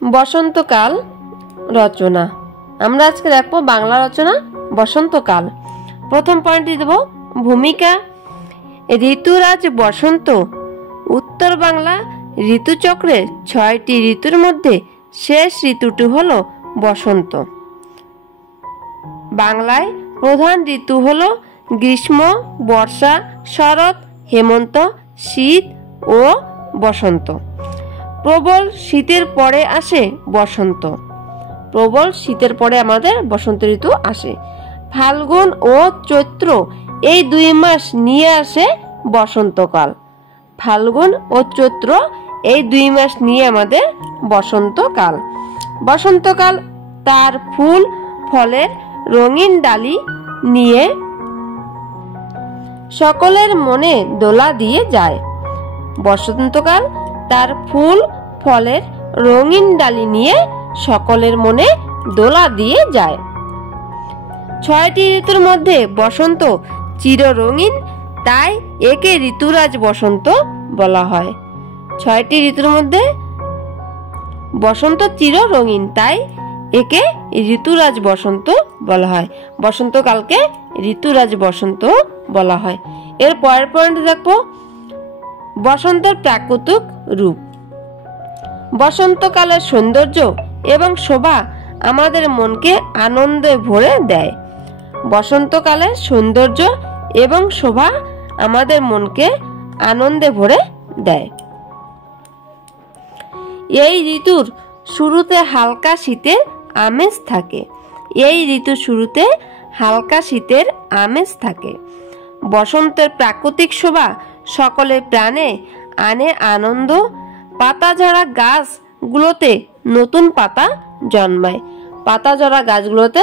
বসন্তকাল রচনা। আমরা আজকে দেখবো বাংলা রচনা বসন্তকাল। প্রথম পয়েন্টটি দেব ভূমিকা। ঋতুরাজ বসন্ত উত্তর বাংলা ঋতুচক্রের 6টি ঋতুর মধ্যে শেষ ঋতুটি হলো বসন্ত। বাংলায় প্রধান ঋতু হলো গ্রীষ্ম, বর্ষা, শরৎ, হেমন্ত, শীত ও বসন্ত। প্রবল শীতের পরে আসে বসন্ত। প্রবল শীতের পরে আমাদের বসন্ত ঋতু আসে। ফাল্গুন ও চৈত্র এই 2 মাস নিয়ে আসে বসন্তকাল। ফাল্গুন ও চৈত্র এই 2 মাস নিয়ে আমাদের বসন্তকাল। বসন্তকাল তার ফুল ফলের রঙিন ডালি নিয়ে সকলের মনে দোলা দিয়ে যায়। বসন্তকাল তার ফুল ফলের রঙিন ডালি নিয়ে সকলের মনে দোলা দিয়ে যায়। 6টি ঋতুর মধ্যে বসন্ত চির রঙিন, তাই একে ঋতুরাজ বসন্ত বলা হয়। 6টি ঋতুর মধ্যে বসন্ত চির রঙিন, তাই একে ঋতুরাজ বসন্ত বলা হয়। বসন্তকালকে ঋতুরাজ বসন্ত বলা হয়। এর পরের পয়েন্ট দেখবো বসন্তের প্রাকৃতিক রূপ। বসন্তকালের সৌন্দর্য এবং শোভা আমাদের মনকে আনন্দে ভরে দেয়। বসন্তকালের সৌন্দর্য এবং শোভা আমাদের মনকে আনন্দে ভরে দেয়। এই ঋতুর শুরুতে হালকা শীতের আমেজ থাকে। এই ঋতুর শুরুতে হালকা শীতের আমেজ থাকে। বসন্তের প্রাকৃতিক শোভা সকলের প্রাণে আনে আনন্দ। পাতাঝরা গাছগুলোতে নতুন পাতা জন্মায়। পাতাঝরা গাছগুলোতে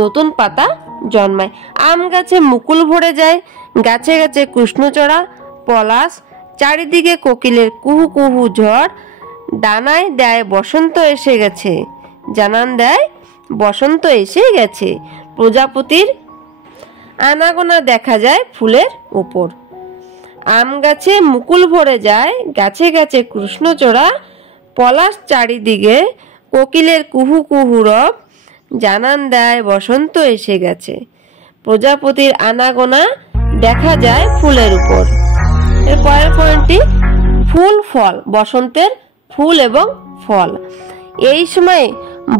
নতুন পাতা জন্মায়। আম গাছে মুকুল ভরে যায়। গাছে গাছে কৃষ্ণচূড়া, পলাশ, চারিদিকে কোকিলের কুহু কুহু ঝড়। ডানায় দেয় বসন্ত এসে গেছে, জানান দেয় বসন্ত এসে গেছে। প্রজাপতির আনাগোনা দেখা যায় ফুলের উপর। আম গাছে মুকুল ভরে যায়। গাছে গাছে কৃষ্ণচূড়া, পলাশ, চারিদিকে কোকিলের কুহু কুহু রব, জানান দেয় বসন্ত এসে গেছে। প্রজাপতির আনাগোনা দেখা যায় ফুলের উপর। এর পরের পয়েন্টটি ফুল ফল। বসন্তের ফুল এবং ফল। এই সময়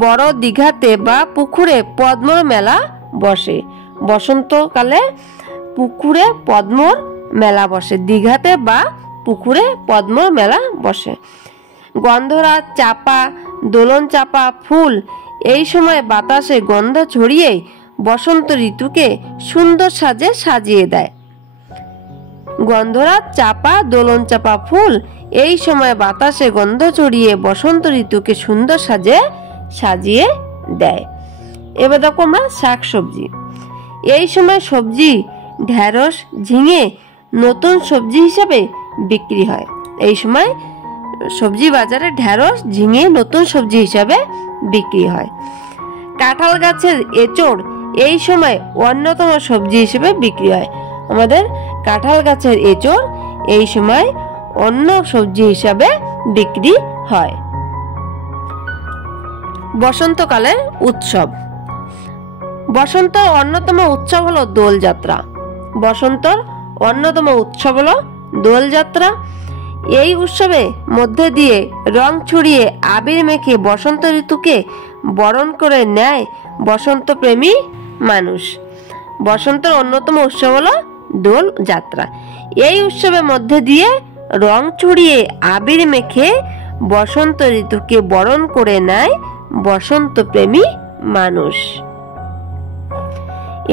বড় দিঘাতে বা পুকুরে পদ্মর মেলা বসে। বসন্তকালে পুকুরে পদ্মর মেলা বসে। দিঘাতে বা পুকুরে পদ্মর মেলা বসে। গন্ধরাজ, চাপা, দোলন চাপা ফুল এই সময় বাতাসে গন্ধ ছড়িয়ে বসন্ত ঋতুকে সুন্দর সাজে সাজিয়ে দেয়। গন্ধরাজ, চাপা, দোলন চাপা ফুল এই সময় বাতাসে গন্ধ ছড়িয়ে বসন্ত ঋতুকে সুন্দর সাজে সাজিয়ে দেয়। এবার দেখো আমরা শাকসবজি। এই সময় সবজি ঢেঁড়স, ঝিঙে নতুন সবজি হিসাবে বিক্রি হয়। এই সময় সবজি বাজারে ঢেঁড়স, ঝিঙে নতুন সবজি হিসাবে বিক্রি হয়। কাঁঠাল গাছের এঁচড় এই সময় অন্যতম সবজি হিসেবে বিক্রি হয়। আমাদের কাঁঠাল গাছের এঁচড় এই সময় অন্য সবজি হিসাবে বিক্রি হয়। বসন্তকালের উৎসব। বসন্তের অন্যতম উৎসব হলো দোলযাত্রা। বসন্তর অন্যতম উৎসব হলো দোলযাত্রা। এই উৎসবে মধ্যে দিয়ে রং ছড়িয়ে আবির মেখে বসন্ত ঋতুকে বরণ করে নেয় বসন্ত প্রেমী মানুষ। বসন্তের অন্যতম উৎসব হলো দোল যাত্রা। এই উৎসবের মধ্যে দিয়ে রং ছড়িয়ে আবির মেখে বসন্ত ঋতুকে বরণ করে নেয় বসন্ত প্রেমী মানুষ।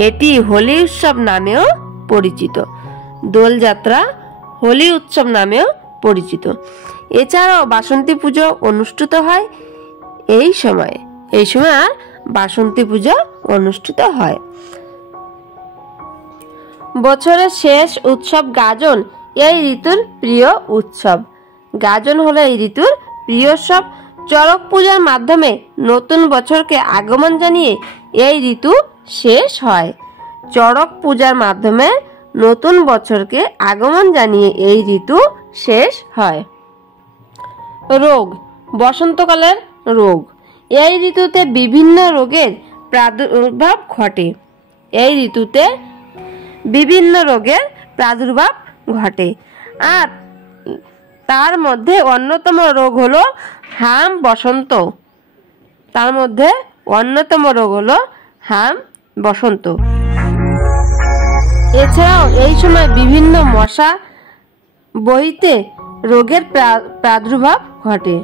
এটি হোলি উৎসব নামেও পরিচিত। দোলযাত্রা হোলি উৎসব নামেও পরিচিত। এছাড়াও বাসন্তী পুজো অনুষ্ঠিত হয় এই সময়। এই সময় আর বাসন্তী পুজো অনুষ্ঠিত হয়। বছরের শেষ উৎসব গাজন এই ঋতুর প্রিয় উৎসব। গাজন হলো এই ঋতুর প্রিয় উৎসব। চড়ক পূজার মাধ্যমে নতুন বছরকে আগমন জানিয়ে এই ঋতু শেষ হয়। চড়ক পূজার মাধ্যমে নতুন বছরকে আগমন জানিয়ে এই ঋতু শেষ হয়। রোগ। বসন্তকালের রোগ। এই ঋতুতে বিভিন্ন রোগের প্রাদুর্ভাব ঘটে। এই ঋতুতে বিভিন্ন রোগের প্রাদুর্ভাব ঘটে। আর তার মধ্যে অন্যতম রোগ হলো হাম বসন্ত। তার মধ্যে অন্যতম রোগ হলো হাম বসন্ত। এছাড়াও এই সময় বিভিন্ন মশা বহিতে রোগের প্রাদুর্ভাব ঘটে।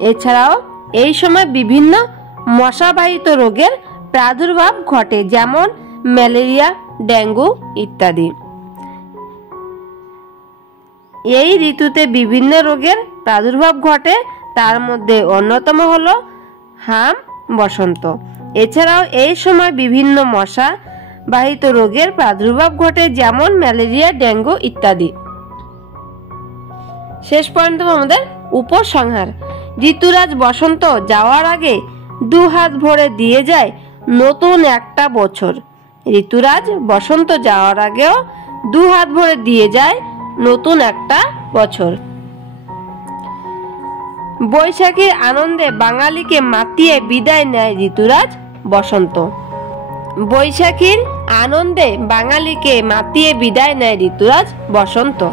এছাড়াও এই সময় বিভিন্ন মশাবাহিত রোগের প্রাদুর্ভাব ঘটে, যেমন ম্যালেরিয়া, ডেঙ্গু ইত্যাদি। এই ঋতুতে বিভিন্ন রোগের প্রাদুর্ভাব ঘটে, তার মধ্যে অন্যতম হলো হাম বসন্ত। এছাড়াও এই সময় বিভিন্ন মশা বাহিত রোগের প্রাদুর্ভাব ঘটে, যেমন ম্যালেরিয়া, ডেঙ্গু ইত্যাদি। শেষ পর্যন্ত আমাদের উপসংহার। ঋতুরাজ বসন্ত যাওয়ার আগে দুহাত ভরে দিয়ে যায় নতুন একটা বছর। ঋতুরাজ বসন্ত যাওয়ার আগেও দুহাত ভরে দিয়ে যায় নতুন একটা বছর। বৈশাখীর আনন্দে বাঙালিকে মাতিয়ে বিদায় নেয় ঋতুরাজ বসন্ত। বৈশাখীর আনন্দে বাঙালিকে মাতিয়ে বিদায় নেয় ঋতুরাজ বসন্ত।